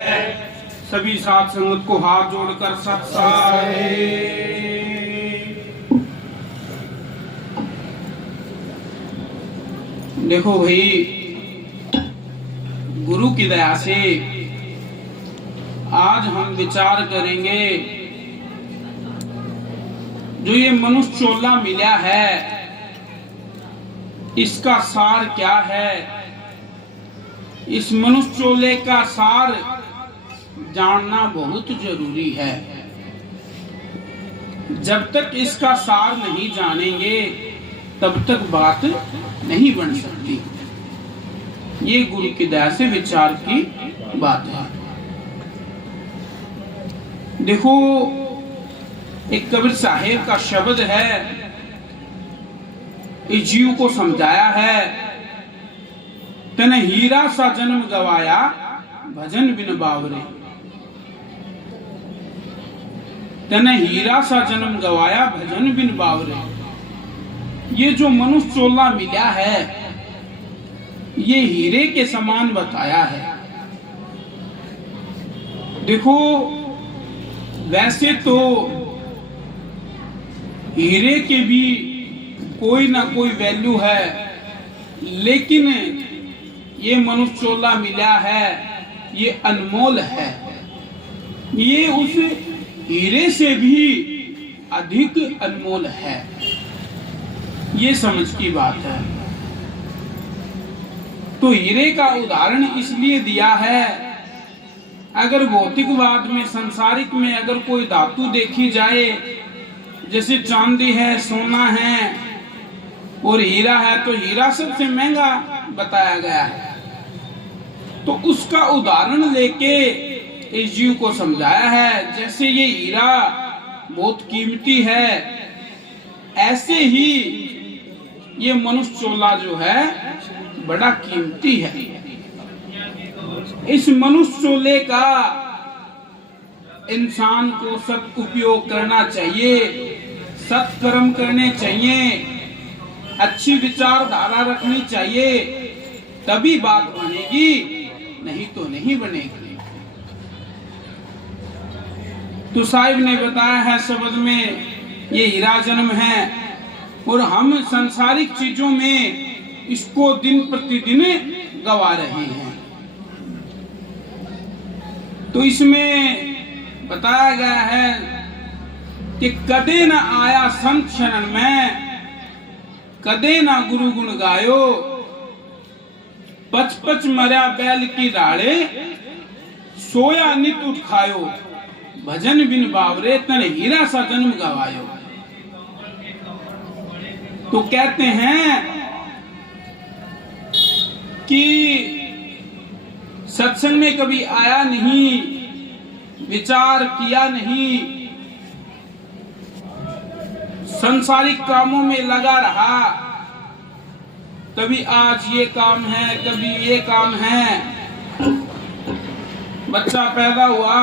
सभी साथ संगत को हाथ जोड़कर सत्साए। देखो भाई, गुरु की दया से आज हम विचार करेंगे, जो ये मनुष्य चोला मिला है इसका सार क्या है। इस मनुष्य चोले का सार जानना बहुत जरूरी है। जब तक इसका सार नहीं जानेंगे तब तक बात नहीं बन सकती। ये गुरु की दया से विचार की बात है। देखो, एक कबीर साहेब का शब्द है, इस जीव को समझाया है। तने हीरा सा जन्म गवाया, भजन बिन बावरे। तने हीरा सा जन्म गवाया, भजन बिन बावरे। ये जो मनुष्य चोला मिला है, ये हीरे के समान बताया है। देखो, वैसे तो हीरे के भी कोई ना कोई वैल्यू है, लेकिन ये मनुष्य चोला मिला है, ये अनमोल है। ये उस हीरे से भी अधिक अनमोल है। ये समझ की बात है। तो हीरे का उदाहरण इसलिए दिया है, अगर भौतिकवाद में, संसारिक में अगर कोई धातु देखी जाए, जैसे चांदी है, सोना है और हीरा है, तो हीरा सबसे महंगा बताया गया है। तो उसका उदाहरण लेके इस जीव को समझाया है। जैसे ये हीरा बहुत कीमती है, ऐसे ही ये मनुष्य चोला जो है बड़ा कीमती है। इस मनुष्य चोले का इंसान को सदुपयोग करना चाहिए, सत्कर्म करने चाहिए, अच्छी विचारधारा रखनी चाहिए, तभी बात बनेगी, नहीं तो नहीं बनेगी। तो साहिब ने बताया है शब्द में, ये हीरा जन्म है और हम सांसारिक चीजों में इसको दिन प्रतिदिन गवा रहे हैं। तो इसमें बताया गया है कि कदे न आया संत शरण में, कदे ना गुरु गुण गायो। पच पच मर्या बैल की राड़े, सोया नित उठ खायो। भजन बिन बावरे, तन हीरा सा जन्म गवायो। तो कहते हैं कि सत्संग में कभी आया नहीं, विचार किया नहीं, संसारिक कामों में लगा रहा, कभी आज ये काम है, कभी ये काम है। बच्चा पैदा हुआ,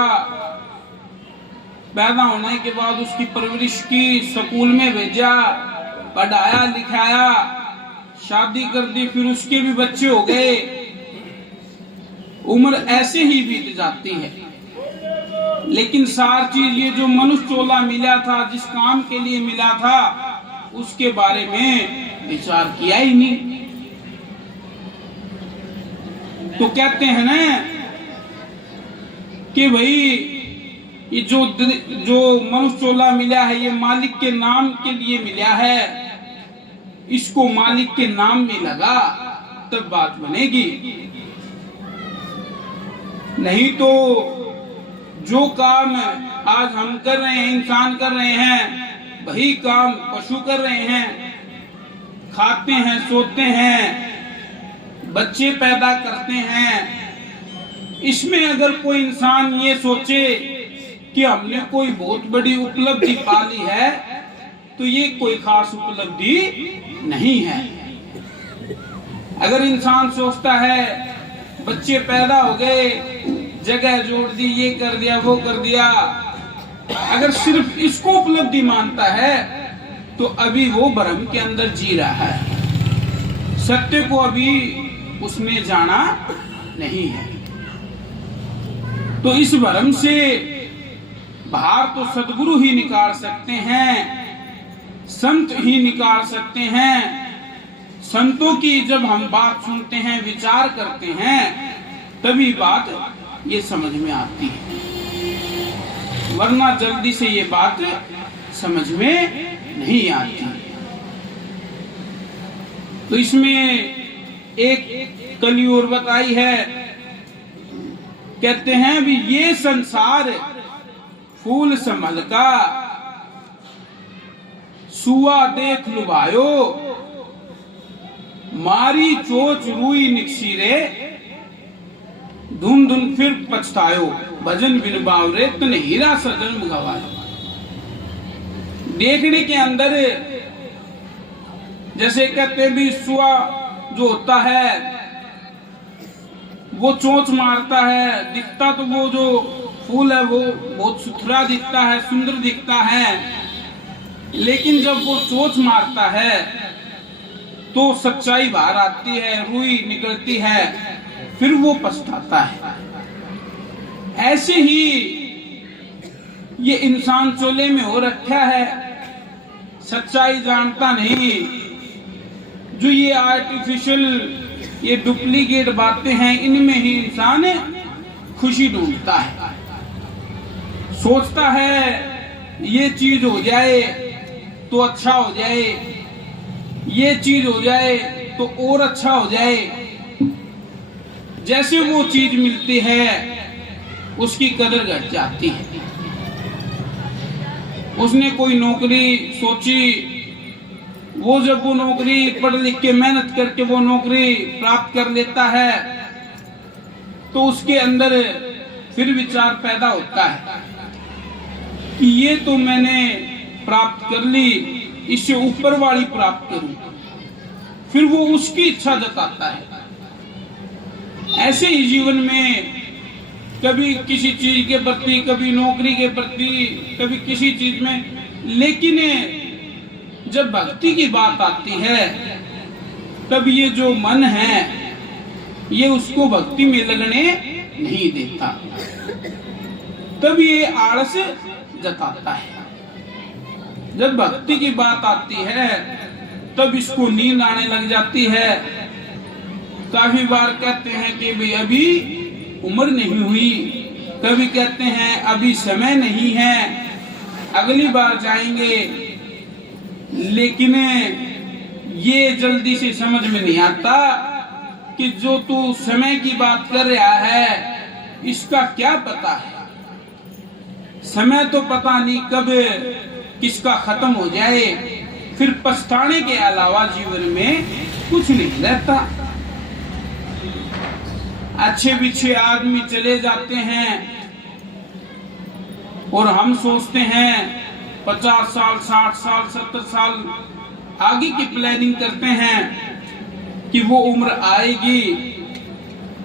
पैदा होने के बाद उसकी परवरिश की, स्कूल में भेजा, पढ़ाया लिखाया, शादी कर दी, फिर उसके भी बच्चे हो गए। उम्र ऐसे ही बीत जाती है। लेकिन सार चीज ये जो मनुष्य चोला मिला था, जिस काम के लिए मिला था, उसके बारे में विचार किया ही नहीं। तो कहते हैं ना कि भाई ये जो मनुष्य चोला मिला है, ये मालिक के नाम के लिए मिला है। इसको मालिक के नाम में लगा तब बात बनेगी, नहीं तो जो काम आज हम कर रहे हैं, इंसान कर रहे हैं, वही काम पशु कर रहे हैं। खाते हैं, सोते हैं, बच्चे पैदा करते हैं। इसमें अगर कोई इंसान ये सोचे कि हमने कोई बहुत बड़ी उपलब्धि पा ली है, तो ये कोई खास उपलब्धि नहीं है। अगर इंसान सोचता है बच्चे पैदा हो गए, जगह जोड़ दी, ये कर दिया, वो कर दिया, अगर सिर्फ इसको उपलब्धि मानता है तो अभी वो भ्रम के अंदर जी रहा है। सत्य को अभी उसने जाना नहीं है। तो इस भ्रम से बाहर तो सदगुरु ही निकाल सकते हैं, संत ही निकाल सकते हैं। संतों की जब हम बात सुनते हैं, विचार करते हैं, तभी बात ये समझ में आती है, वरना जल्दी से ये बात समझ में नहीं आती। तो इसमें एक कली और बताई है, कहते हैं भी ये संसार फूल संभल का, सुआ देख लुभायो, मारी चोच रुई निक्षीरे, धुन धुन फिर पछतायो, भजन बिन बावरे तन हीरा सजन गवायो। देखने के अंदर जैसे कहते हैं भी सुआ जो होता है वो चोंच मारता है, दिखता तो वो जो फूल है वो बहुत सुथरा दिखता है, सुंदर दिखता है, लेकिन जब वो चोंच मारता है तो सच्चाई बाहर आती है, रुई निकलती है, फिर वो पछताता है। ऐसे ही ये इंसान चोले में हो रखा है, सच्चाई जानता नहीं। जो ये आर्टिफिशियल, ये डुप्लीकेट बातें हैं, इनमें ही इंसान खुशी ढूंढता है, सोचता है ये चीज हो जाए तो अच्छा हो जाए, ये चीज हो जाए तो और अच्छा हो जाए। जैसे वो चीज मिलती है उसकी कदर घट जाती है। उसने कोई नौकरी सोची, वो जब वो नौकरी पढ़ लिख के मेहनत करके वो नौकरी प्राप्त कर लेता है तो उसके अंदर फिर विचार पैदा होता है कि ये तो मैंने प्राप्त कर ली, इससे ऊपर वाली प्राप्त करूं, फिर वो उसकी इच्छा जताता है। ऐसे ही जीवन में कभी किसी चीज के प्रति, कभी नौकरी के प्रति, कभी किसी चीज में, लेकिन जब भक्ति की बात आती है तब ये जो मन है ये उसको भक्ति में लगने नहीं देता, तब ये आलस जताता है। जब भक्ति की बात आती है तब इसको नींद आने लग जाती है। काफी बार कहते हैं कि भाई अभी उम्र नहीं हुई, कभी कहते हैं अभी समय नहीं है, अगली बार जाएंगे, लेकिन ये जल्दी से समझ में नहीं आता कि जो तू समय की बात कर रहा है इसका क्या पता है। समय तो पता नहीं कब किसका खत्म हो जाए, फिर पछताने के अलावा जीवन में कुछ नहीं रहता। अच्छे बिछे आदमी चले जाते हैं और हम सोचते हैं 50 साल, 60 साल, 70 साल आगे की प्लानिंग करते हैं कि वो उम्र आएगी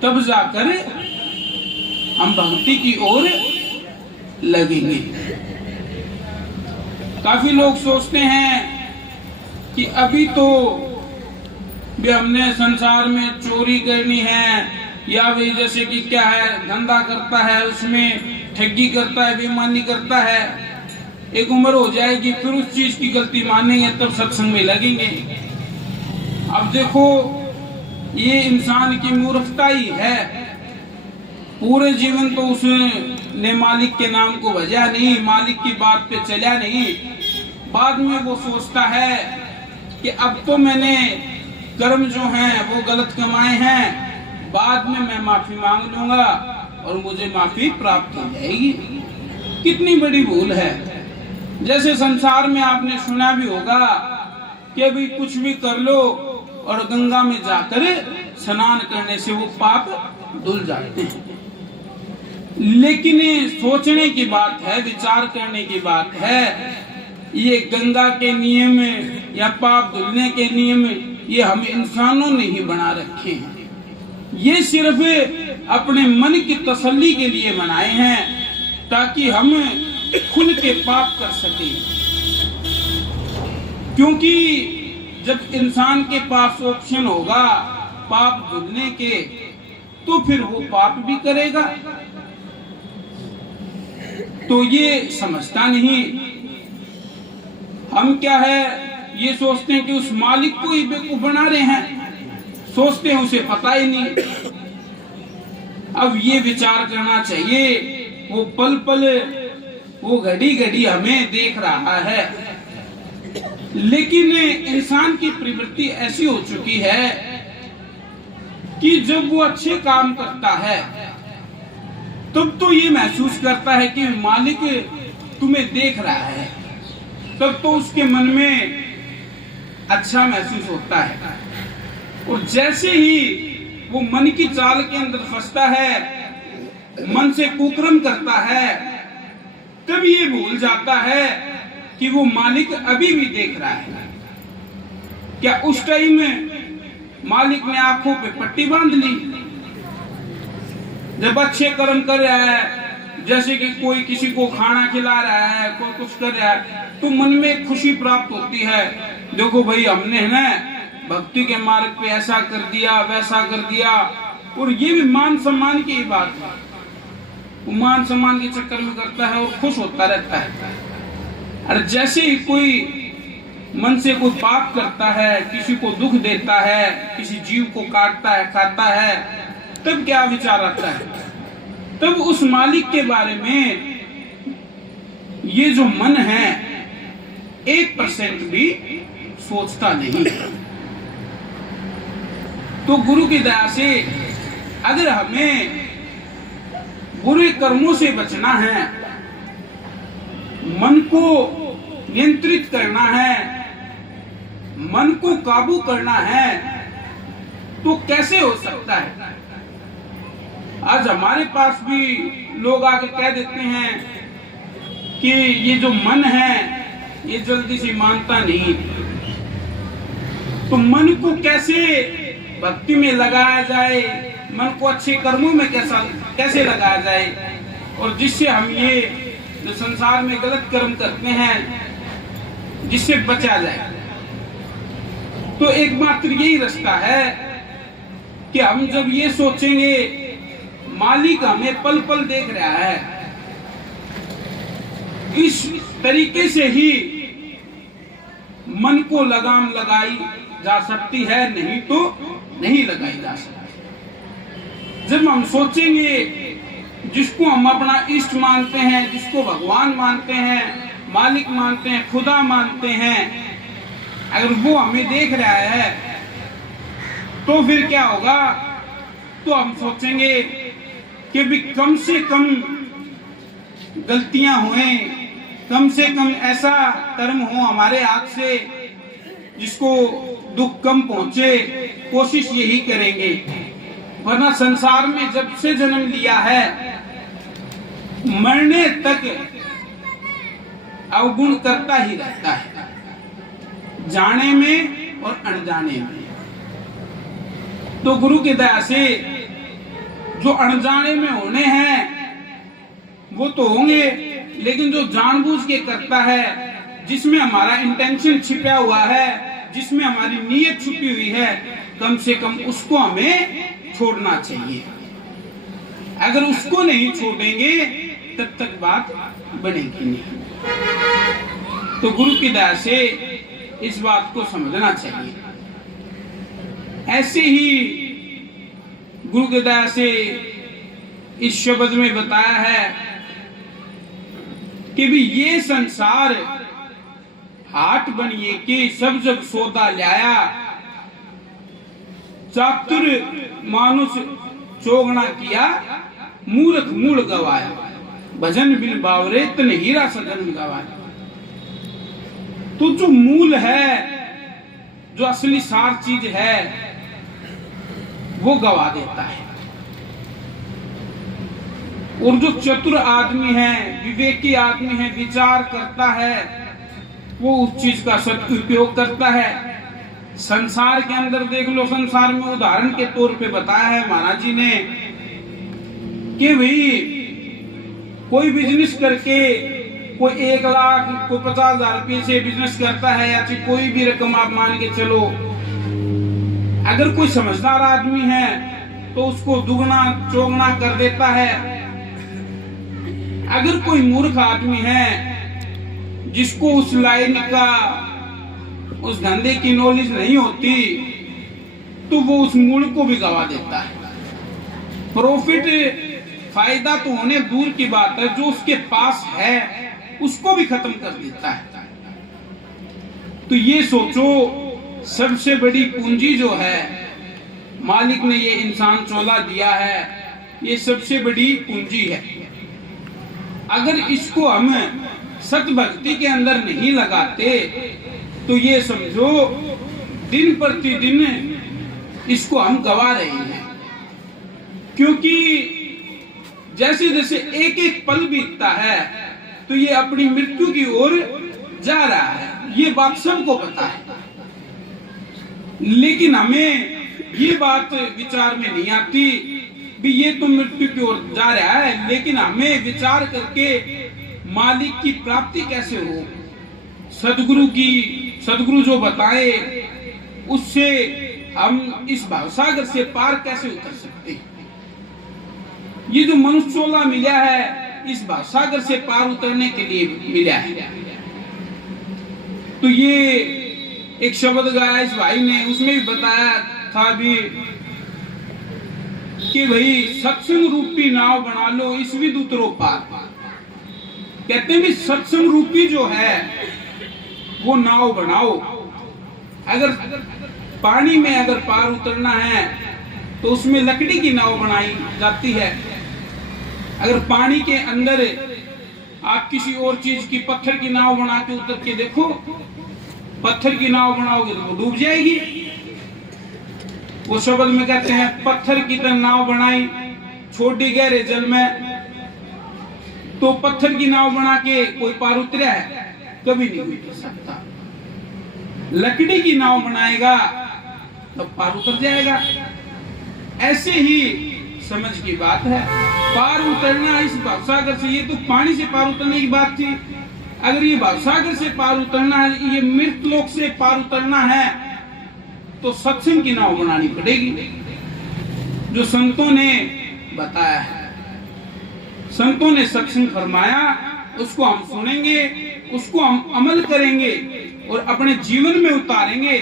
तब जाकर हम भक्ति की ओर लगेंगे। काफी लोग सोचते हैं कि अभी तो भी हमने संसार में चोरी करनी है, या भी जैसे कि क्या है धंधा करता है उसमें ठगी करता है, बेईमानी करता है, एक उम्र हो जाएगी फिर उस चीज की गलती मानेंगे तब सत्संग में लगेंगे। अब देखो ये इंसान की मूर्खता ही है, पूरे जीवन तो उसने मालिक के नाम को भजा नहीं, मालिक की बात पे चला नहीं। बाद में वो सोचता है कि अब तो मैंने कर्म जो हैं वो गलत कमाए हैं, बाद में मैं माफी मांग लूंगा और मुझे माफी प्राप्त हो जाएगी। कितनी बड़ी भूल है। जैसे संसार में आपने सुना भी होगा कि अभी कुछ भी कर लो और गंगा में जाकर स्नान करने से वो पाप धुल जाते हैं, लेकिन सोचने की बात है, विचार करने की बात है। ये गंगा के नियम या पाप धुलने के नियम ये हम इंसानों ने ही बना रखे हैं। ये सिर्फ अपने मन की तसल्ली के लिए बनाए हैं ताकि हम खुल के पाप कर सके। क्योंकि जब इंसान के पास ऑप्शन होगा पाप धुलने के तो फिर वो पाप भी करेगा। तो ये समझता नहीं। हम क्या है, ये सोचते हैं कि उस मालिक को ही बेवकूफ बना रहे हैं, सोचते हैं उसे पता ही नहीं। अब ये विचार करना चाहिए, वो पल पल, वो घड़ी घड़ी हमें देख रहा है। लेकिन इंसान की प्रवृत्ति ऐसी हो चुकी है कि जब वो अच्छे काम करता है तब तो ये महसूस करता है कि मालिक तुम्हें देख रहा है, तब तो उसके मन में अच्छा महसूस होता है। और जैसे ही वो मन की चाल के अंदर फंसता है, मन से कुकर्म करता है, तब ये भूल जाता है कि वो मालिक अभी भी देख रहा है। क्या उस टाइम मालिक ने आंखों पे पट्टी बांध ली? जब अच्छे कर्म कर रहा है, जैसे कि कोई किसी को खाना खिला रहा है, कोई कुछ कर रहा है, तो मन में खुशी प्राप्त होती है। देखो भाई, हमने ना भक्ति के मार्ग पे ऐसा कर दिया, वैसा कर दिया। और ये भी मान सम्मान की बात है, वो मान सम्मान के चक्कर में करता है और खुश होता रहता है। और जैसे ही कोई मन से कोई पाप करता है, किसी को दुख देता है, किसी जीव को काटता है, खाता है, तब क्या विचार आता है? तब उस मालिक के बारे में ये जो मन है 1% भी सोचता नहीं। तो गुरु की दया से अगर हमें बुरे कर्मों से बचना है, मन को नियंत्रित करना है, मन को काबू करना है, तो कैसे हो सकता है? आज हमारे पास भी लोग आके कह देते हैं कि ये जो मन है ये जल्दी से मानता नहीं। तो मन को कैसे भक्ति में लगाया जाए, मन को अच्छे कर्मों में कैसे लगाया जाए, और जिससे हम ये जो संसार में गलत कर्म करते हैं जिससे बचा जाए। तो एकमात्र यही रास्ता है कि हम जब ये सोचेंगे मालिक हमें पल पल देख रहा है, इस तरीके से ही मन को लगाम लगाई जा सकती है, नहीं तो नहीं लगाई जा सकती। जब हम सोचेंगे जिसको हम अपना इष्ट मानते हैं, जिसको भगवान मानते हैं, मालिक मानते हैं, खुदा मानते हैं, अगर वो हमें देख रहा है तो फिर क्या होगा? तो हम सोचेंगे कि भी कम से कम गलतियां हुए, कम से कम ऐसा कर्म हो हमारे हाथ से जिसको दुख कम पहुंचे, कोशिश यही करेंगे। वरना संसार में जब से जन्म लिया है मरने तक अवगुण करता ही रहता है, जाने में और अनजाने में। तो गुरु की दया से जो अनजाने में होने हैं वो तो होंगे, लेकिन जो जानबूझ के करता है, जिसमें हमारा इंटेंशन छिपा हुआ है, जिसमें हमारी नीयत छुपी हुई है, कम से कम उसको हमें छोड़ना चाहिए। अगर उसको नहीं छोड़ेंगे तब तक बात बनेगी नहीं। तो गुरु की दया से इस बात को समझना चाहिए। ऐसे ही गुरु की दया से इस शब्द में बताया है कि भी ये संसार हाट बनिए के सब जग सौदा लाया, चातुर मानुष चोगना किया, मूर्ख मूल गवाया, भजन बिन बावरे तन हीरा सजन गवाया। तो जो मूल है, जो असली सार चीज है, वो गवा देता है। और जो चतुर आदमी है, विवेकी आदमी है, विचार करता है, वो उस चीज का सदुपयोग करता है। संसार के अंदर देख लो, संसार में उदाहरण के तौर पे बताया है महाराज जी ने कि भाई कोई बिजनेस करके कोई 1 लाख कोई 50,000 रुपये से बिजनेस करता है, या कोई भी रकम आप मान के चलो, अगर कोई समझदार आदमी है तो उसको दुगना चौगुना कर देता है। अगर कोई मूर्ख आदमी है जिसको उस लाइन का, उस धंधे की नॉलेज नहीं होती, तो वो उस मूल को भी गवा देता है। प्रॉफिट, फायदा तो होने दूर की बात है, जो उसके पास है उसको भी खत्म कर देता है। तो ये सोचो, सबसे बड़ी पूंजी जो है मालिक ने ये इंसान चौला दिया है, ये सबसे बड़ी पूंजी है। अगर इसको हम सत भक्ति के अंदर नहीं लगाते तो ये समझो दिन प्रतिदिन इसको हम गवा रहे हैं। क्योंकि जैसे जैसे एक एक पल बीतता है तो ये अपनी मृत्यु की ओर जा रहा है, ये बात सबको पता है। लेकिन हमें ये बात विचार में नहीं आती भी ये तो मृत्यु की ओर जा रहा है, लेकिन हमें विचार करके मालिक की प्राप्ति कैसे हो, सदगुरु जो बताए उससे हम इस भवसागर से पार कैसे उतर सकते हैं। ये जो मनुष्य चोला मिला है इस भवसागर से पार उतरने के लिए मिला है। तो ये एक शब्द गाया इस भाई ने, उसमें भी बताया था भी कि भाई सत्संग रूपी नाव बना लो इस विद उतरो पार। कहते हैं भी सत्संग रूपी जो है वो नाव बनाओ। अगर पानी में अगर पार उतरना है तो उसमें लकड़ी की नाव बनाई जाती है। अगर पानी के अंदर आप किसी और चीज की, पत्थर की नाव बना के उतर के देखो, पत्थर की नाव बनाओगे तो वो डूब जाएगी। वो शब्द में कहते हैं पत्थर की तरह नाव बनाई छोड़ दी गहरे जल में। तो पत्थर की नाव बना के कोई पार उतरा है? कभी नहीं उतर सकता। लकड़ी की नाव बनाएगा तो पार उतर जाएगा। ऐसे ही समझ की बात है, पार उतरना इस भवसागर से, ये तो पानी से पार उतरने की बात थी। अगर ये भवसागर से पार उतरना है, ये मृत लोक से पार उतरना है, तो सत्संग की नाव बनानी पड़ेगी, जो संतों ने बताया है। संतों ने सत्संग फरमाया, उसको हम सुनेंगे, उसको हम अमल करेंगे और अपने जीवन में उतारेंगे,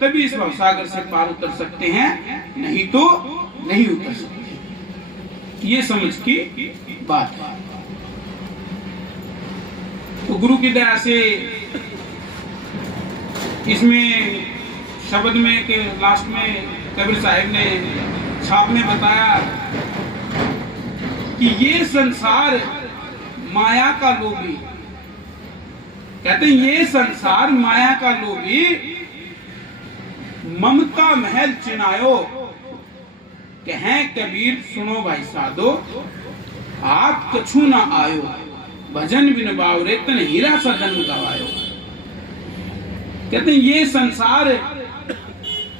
तभी इस भवसागर से पार उतर सकते हैं, नहीं तो नहीं उतर सकते। ये समझ की बात है। तो गुरु की दया से इसमें शब्द में के लास्ट में कबीर साहिब ने छाप में बताया कि ये संसार माया का लोभी, कहते हैं ये संसार माया का लोभी, ममता महल चिनायो, कहें कबीर सुनो भाई साधो, आप कछु ना आयो, भजन बिन बावरे तन हीरा सा जन्म गवायो। कहते हैं ये संसार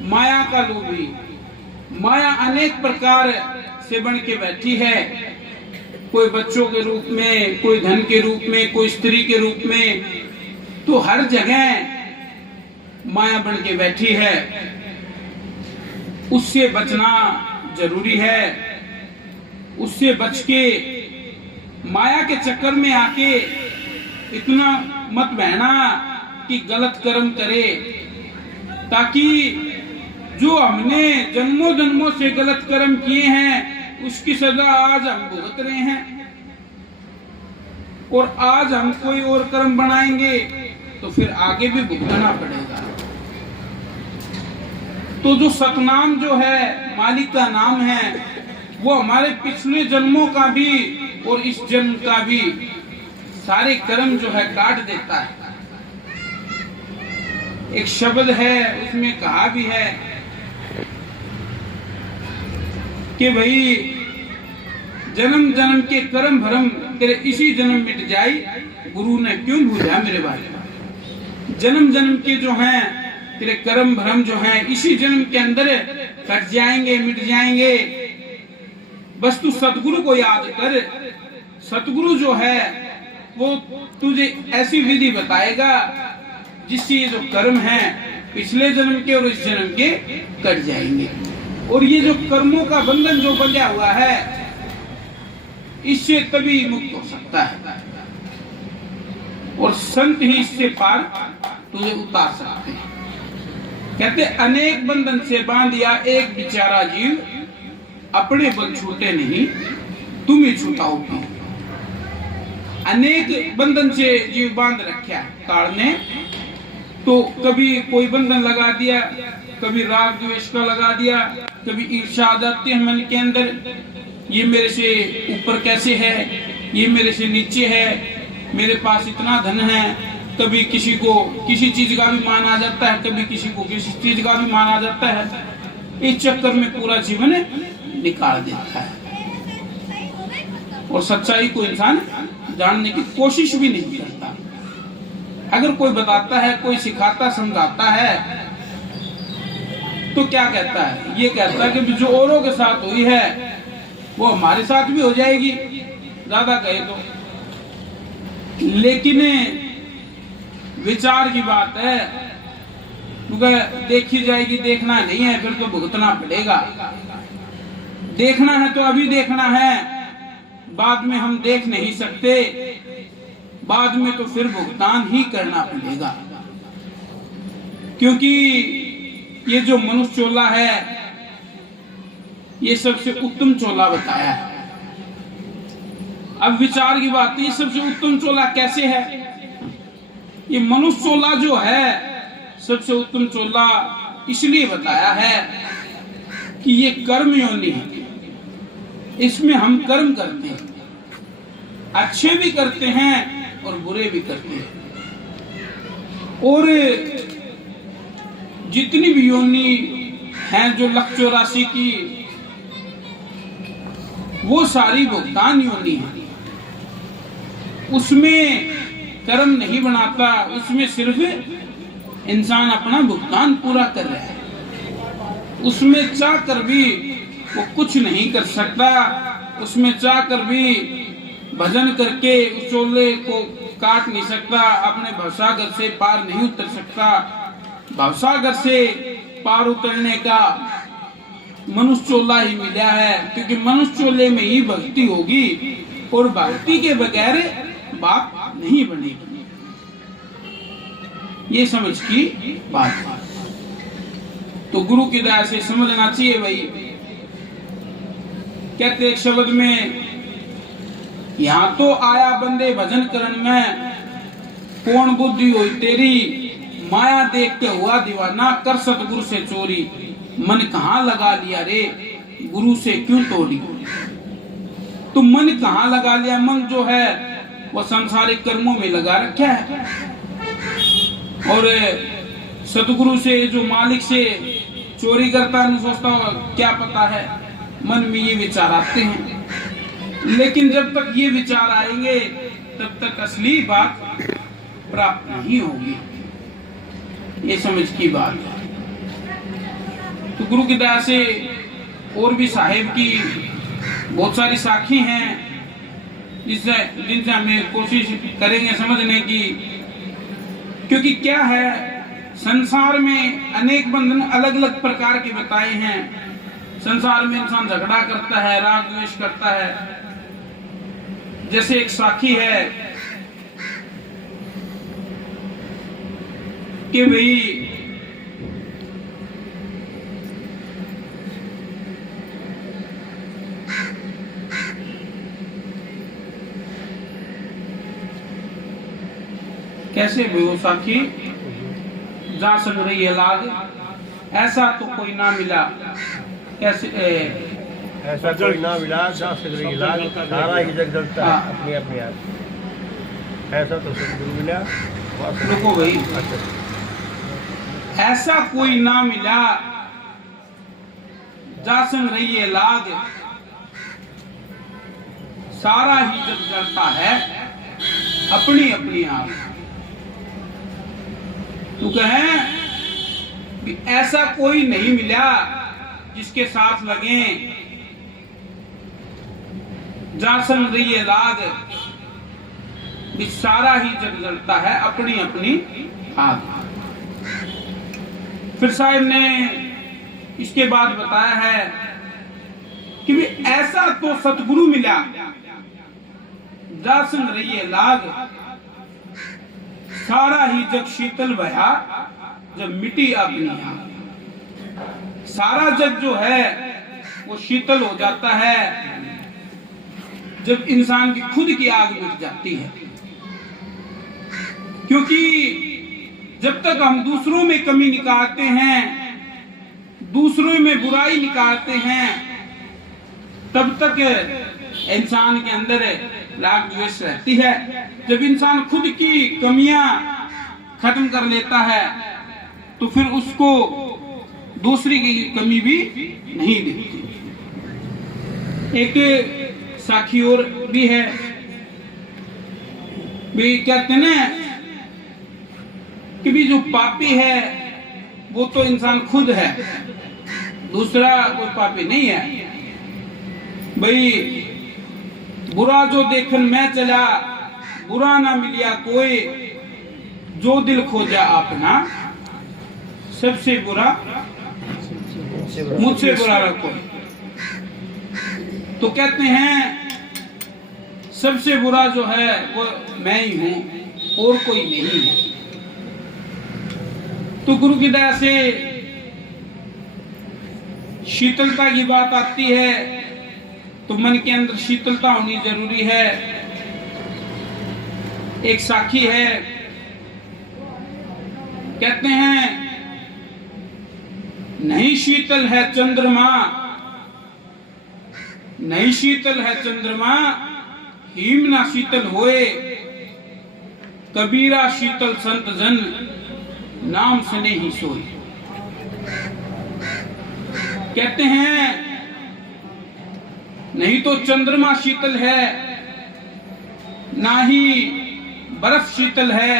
माया का लोभी, माया अनेक प्रकार से बन के बैठी है, कोई बच्चों के रूप में, कोई धन के रूप में, कोई स्त्री के रूप में, तो हर जगह माया बन के बैठी है। उससे बचना जरूरी है। उससे बच के माया के चक्कर में आके इतना मत बहना कि गलत कर्म करे, ताकि जो हमने जन्मों जन्मों से गलत कर्म किए हैं उसकी सजा आज हम भुगत रहे हैं, और आज हम कोई और कर्म बनाएंगे तो फिर आगे भी भुगतना पड़ेगा। तो जो सतनाम जो है मालिक का नाम है, वो हमारे पिछले जन्मों का भी और इस जन्म का भी सारे कर्म जो है काट देता है। एक शब्द है उसमें कहा भी है कि भाई जन्म जन्म के कर्म भरम तेरे इसी जन्म मिट जाई, गुरु ने क्यों भूला मेरे भाई। जन्म जन्म के जो हैं तेरे कर्म भरम जो हैं इसी जन्म के अंदर कट जाएंगे, मिट जाएंगे। बस तू सतगुरु को याद कर। सतगुरु जो है वो तुझे ऐसी विधि बताएगा जिससे ये जो कर्म हैं पिछले जन्म के और इस जन्म के कट जाएंगे। और ये जो कर्मों का बंधन जो बंधा हुआ है, इससे तभी मुक्त हो सकता है, और संत ही इससे पार तुझे उतार सकते हैं। कहते अनेक बंधन से बांधिया एक बेचारा जीव, अपने बल छूटे नहीं तुम ही छूटाओ भी। अनेक बंधन से जीव बांध रखा काल ने, तो कभी कोई बंधन लगा दिया, कभी राग द्वेष का लगा दिया, कभी ईर्ष्या आ जाती है मन के अंदर, ये मेरे से ऊपर कैसे है, ये मेरे से नीचे है, मेरे पास इतना धन है। कभी किसी को किसी चीज का भी मान आ जाता है, कभी किसी को किसी चीज का भी मान आ जाता है। इस चक्कर में पूरा जीवन निकाल देता है, और सच्चाई को इंसान जानने की कोशिश भी नहीं करता। अगर कोई बताता है, कोई सिखाता समझाता है, तो क्या कहता है? ये कहता है कि जो औरों के साथ हुई है वो हमारे साथ भी हो जाएगी, ज्यादा कहे तो। लेकिन विचार की बात है, क्योंकि देखी जाएगी, देखना नहीं है फिर तो भुगतना पड़ेगा। देखना है तो अभी देखना है, बाद में हम देख नहीं सकते, बाद में तो फिर भुगतान ही करना पड़ेगा। क्योंकि ये जो मनुष्य चोला है, ये सबसे उत्तम चोला बताया है। अब विचार की बात, ये सबसे उत्तम चोला कैसे है? ये मनुष्य चोला जो है सबसे उत्तम चोला इसलिए बताया है कि ये कर्म योनि है, इसमें हम कर्म करते हैं, अच्छे भी करते हैं और बुरे भी करते हैं। और जितनी भी योनि हैं जो 184 की, वो सारी भुगतान योनि है। उसमें कर्म नहीं बनाता, उसमें सिर्फ इंसान अपना भुगतान पूरा कर रहा है। उसमें चाह कर भी वो कुछ नहीं कर सकता, उसमें चाह कर भी भजन करके उस चोले को काट नहीं सकता, अपने भवसागर से पार नहीं उतर सकता। भवसागर से पार उतरने का मनुष्य चोला ही मिला है, क्योंकि मनुष्य चोले में ही भक्ति होगी, और भक्ति के बगैर बात नहीं बनेगी। ये समझ की बात है। तो गुरु की दया से समझना चाहिए भाई। कहते एक शब्द में, यहाँ तो आया बंदे भजन करन में, कौन बुद्धि हुई तेरी, माया देख के हुआ दीवाना, कर सतगुरु से चोरी, मन कहाँ लगा लिया रे, गुरु से क्यों तोड़ी। तो मन कहाँ लगा लिया? मन जो है वो सांसारिक कर्मों में लगा रखा है, और सतगुरु से, जो मालिक से चोरी करता है, सोचता क्या पता है, मन में ये विचार आते हैं। लेकिन जब तक ये विचार आएंगे तब तक असली बात प्राप्त नहीं होगी। ये समझ की बात है। तो गुरु की दया से और भी साहेब की बहुत सारी साखी हैं, जिनसे हमें कोशिश करेंगे समझने की। क्योंकि क्या है, संसार में अनेक बंधन अलग अलग प्रकार के बताए हैं। संसार में इंसान झगड़ा करता है, राग द्वेष करता है। जैसे एक साखी है कि भाई कैसे साखी जा संग रही है लाग, ऐसा तो कोई ना मिला, कैसे ऐसा कोई ना मिला, जा संग रही लाग, सारा ही जग जलता है अपने अपने आप। ऐसा तो सतगुरु मिला। रुको भाई, ऐसा कोई ना मिला, जा संग रही है लाग, सारा ही जग जलता है अपनी अपनी आग। तो कहें कि ऐसा कोई नहीं मिला जिसके साथ लगे, जा संग रही है लाग, सारा ही जग जलता है अपनी अपनी आग। फिर साहब ने इसके बाद बताया है कि ऐसा तो सतगुरु मिला जा संग रही है लाग, सारा ही जग शीतल भया जब मिटी अपनी आग। सारा जग जो है वो शीतल हो जाता है जब इंसान की खुद की आग मिट जाती है। क्योंकि जब तक हम दूसरों में कमी निकालते हैं, दूसरों में बुराई निकालते हैं, तब तक इंसान के अंदर राग द्वेष रहती है। जब इंसान खुद की कमियां खत्म कर लेता है तो फिर उसको दूसरी की कमी भी नहीं दिखती। एक साखी और भी है, भी कहते हैं ना कि भी जो पापी है वो तो इंसान खुद है, दूसरा कोई पापी नहीं है। भाई बुरा जो देखन मैं चला, बुरा ना मिलिया कोई, जो दिल खोजा अपना, सबसे बुरा मुझसे बुरा रखो। तो कहते हैं सबसे बुरा जो है वो मैं ही हूं और कोई नहीं है। तो गुरु की दया से शीतलता की बात आती है तो मन के अंदर शीतलता होनी जरूरी है। एक साखी है, कहते हैं नहीं शीतल है चंद्रमा, नहीं शीतल है चंद्रमा, हिम ना शीतल होए, कबीरा शीतल संत जन, नाम सने ही सोए। कहते हैं नहीं तो चंद्रमा शीतल है, ना ही बर्फ शीतल है।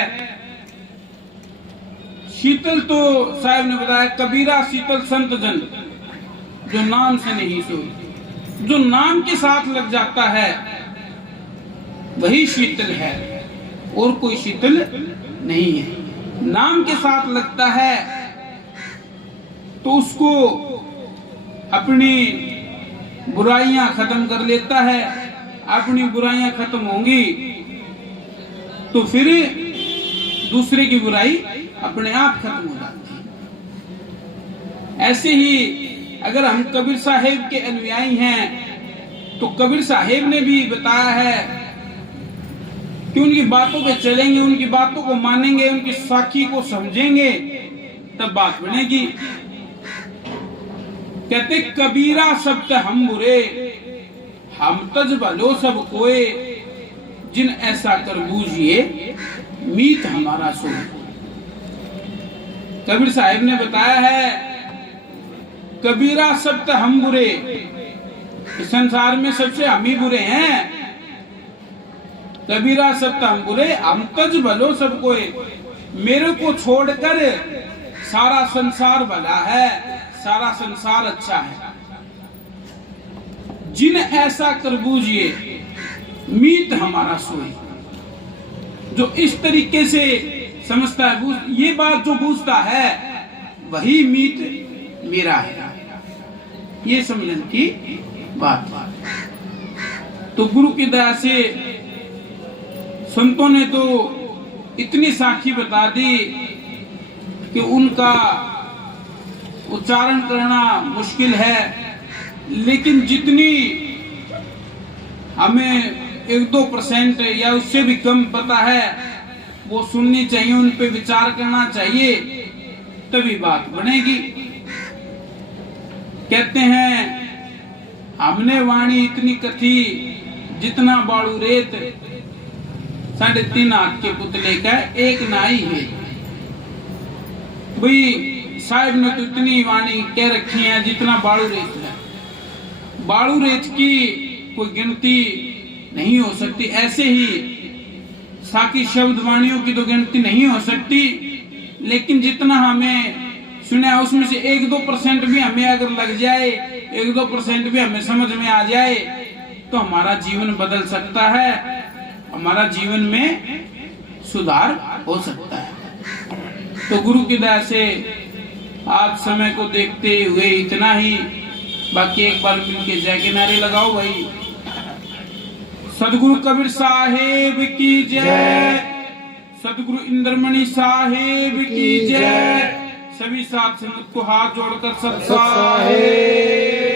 शीतल तो साहब ने बताया कबीरा शीतल संत जन, जो नाम से नहीं सोए। जो नाम के साथ लग जाता है वही शीतल है और कोई शीतल नहीं है। नाम के साथ लगता है तो उसको अपनी बुराइयां खत्म कर लेता है। अपनी बुराइयां खत्म होंगी तो फिर दूसरे की बुराई अपने आप खत्म हो जाती है। ऐसे ही अगर हम कबीर साहिब के अनुयायी हैं तो कबीर साहिब ने भी बताया है कि उनकी बातों पे चलेंगे, उनकी बातों को मानेंगे, उनकी साखी को समझेंगे तब बात बनेगी। कहते कबीरा सब हम बुरे, हम तज भलो सब कोए, जिन ऐसा कर बूझिए मीत हमारा सो। कबीर साहिब ने बताया है कबीरा सब हम बुरे, इस संसार में सबसे हम ही बुरे हैं। कबीरा सब हम बुरे, हम तज भलो सब कोए, मेरे को छोड़कर सारा संसार भला है, सारा संसार अच्छा है। जिन ऐसा कर बूझिए मीत हमारा सोए, जो इस तरीके से समझता है, ये बात जो बूझता है वही मीत मेरा है, ये समझने की बात। तो गुरु की दया से संतों ने तो इतनी साखी बता दी कि उनका उच्चारण करना मुश्किल है, लेकिन जितनी हमें 1-2% या उससे भी कम पता है वो सुननी चाहिए, उन पे विचार करना चाहिए, तभी बात बनेगी। कहते हैं हमने वाणी इतनी कथी, जितना बाड़ू रेत, 3.5 हाथ के पुतले का एक नाई है। भाई साहिब ने तो इतनी वाणी कह रखी है जितना बाड़ू रेत है। बाड़ू रेत की कोई गिनती नहीं हो सकती। ऐसे ही साकी शब्द वाणियों की तो गिनती नहीं हो सकती, लेकिन जितना हमें सुना उसमें से 1-2% भी हमें अगर लग जाए, 1-2% भी हमें समझ में आ जाए तो हमारा जीवन बदल सकता है, हमारा जीवन में सुधार हो सकता है। तो गुरु की दया से आप समय को देखते हुए इतना ही। बाकी एक बार मिलके जय के नारे लगाओ भाई। सदगुरु कबीर साहेब की जय, सदगुरु इंद्रमणि साहेब की जय। सभी साथ संगत को हाथ जोड़कर सत साहेब